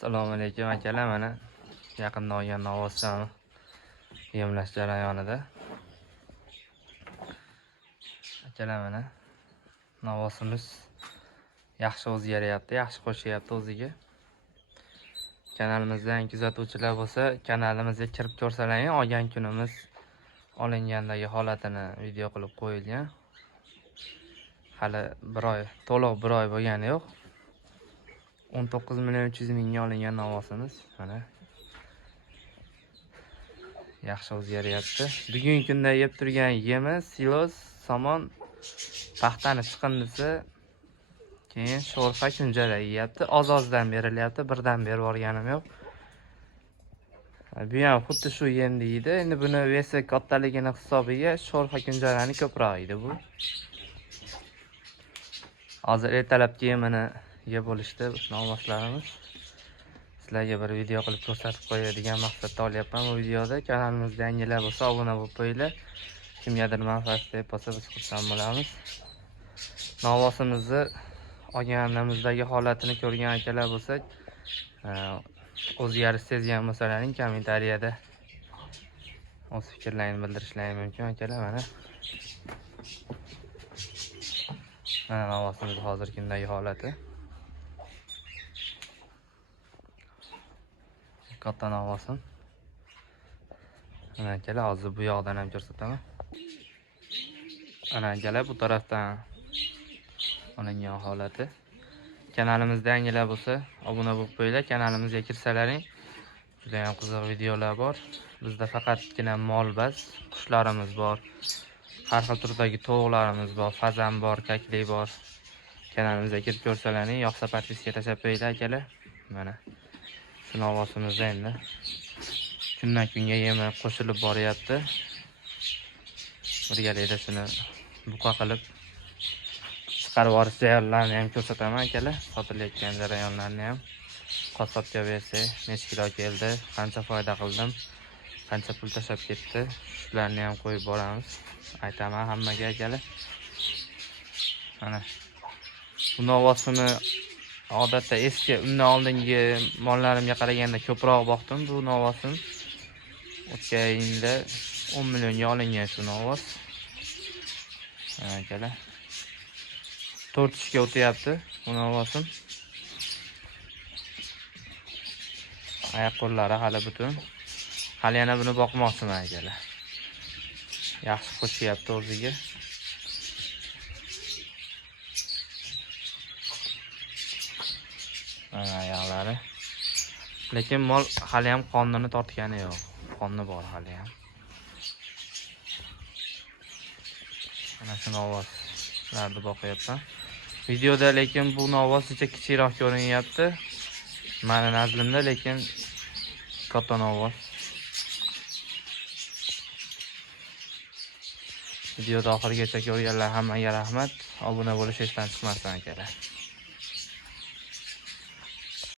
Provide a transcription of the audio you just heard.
Assalomu alaykum akalar, mana yaqinda olgan novvoslarni yemlash jarayonida. Akalar, mana novvosimiz yaxshi o'zgaryapti, yaxshi qo'shyapti o'ziga. Kanalimizdan kuzatuvchilar bo'lsa, kanalimizga kirib ko'rsalar, olgan kunimiz olingandagi holatini video qilib qo'yilgan. Hali to'liq bir oy bo'lgani yo'q. 19.300.000 olingan novvosimiz mana yaxshi o'zgaryapti. Bugungi kunda yeb turgan yemi silos, somon, paxtani chiqindisi, keyin sho'rfa kunjara yeyapti. Oz-ozdan berilyapti, birdan berib yuborganim yo'q. Bu ham xuddi shu yem deydi. Endi buni vesi kattaligini hisobiga sho'rfa kunjarani ko'proq yeydi bu. Hozir ertalabki yemini yeb olishdi novvoslarimiz. Sizlarga bir video qilib ko'rsatib qo'yadigan maqsadda olyapman bu videoda. Kanalimizda yangilar bo'lsa obuna bo'lib qo'yinglar. Kimgadir manfaat deb bo'lsa biz xursand bo'lamiz. Novvosimizni olganimizdagi holatini ko'rgan akalar bo'lsa, o'zgarish sezgan bo'lsalaring kommentariyada o'z fikrlarini bildirishlaring mumkin akalar. Mana novvosimiz hozirgi kundagi holati. Katta novvosim. Mana akalar, hozir bu yoqdan ham ko'rsataman. Mana akalar, bu tarafdan olingan holati. Kanalimizda yangilar bo'lsa obuna bo'lib qo'yinglar. Kanalimizga kirsalaring juda ham qiziq videolar bor. Bizda faqatgina mol bas, qushlarimiz bor. Har xil turdagi tovuqlarimiz bor, fazan bor, kaklik bor. Kanalimizga kirib ko'rsalaring, yoqsa podpiska tashlab qo'yinglar akalar. Mana shu novvosimizda endi kundan kunga yemi qo'shilib boryapti. Birgalikda shuni buqa qilib chiqarib yuborish jarayonlarini ham ko'rsataman akalar. Sotilayotgan jarayonlarni ham qassobga bersak, necha kilo keldi, qancha foyda qildim, qancha pul tashlab ketdi, shularni ham qo'yib boramiz. Aytaman hammaga akalar. Mana bu novvosini odatda eski undan oldingi mollarimga qaraganda ko'proq boqdim bu novvosim. O'tgan yilda 10 millionga olingan shu novvos. Akalar, 4 ishga o'tyapti bu novvosim. Oyoq qo'llari hali butun. Hali yana buni boqmoqchiman akalar. Yaxshi qo'shyapti o'ziga. Mana oyoqlari. Lekin mol hali ham qonnini tortgani yo'q. Qonni bor hali ham. Mana shu novvoslarni boqyapman. Videoda lekin bu novvos juda kichikroq ko'rinyapti. Meni nazrimda, lekin katta novvos. Videoda oxirigacha ko'rganlar hammaga rahmat. Obuna bo'lish esdan chiqmasdan akalar.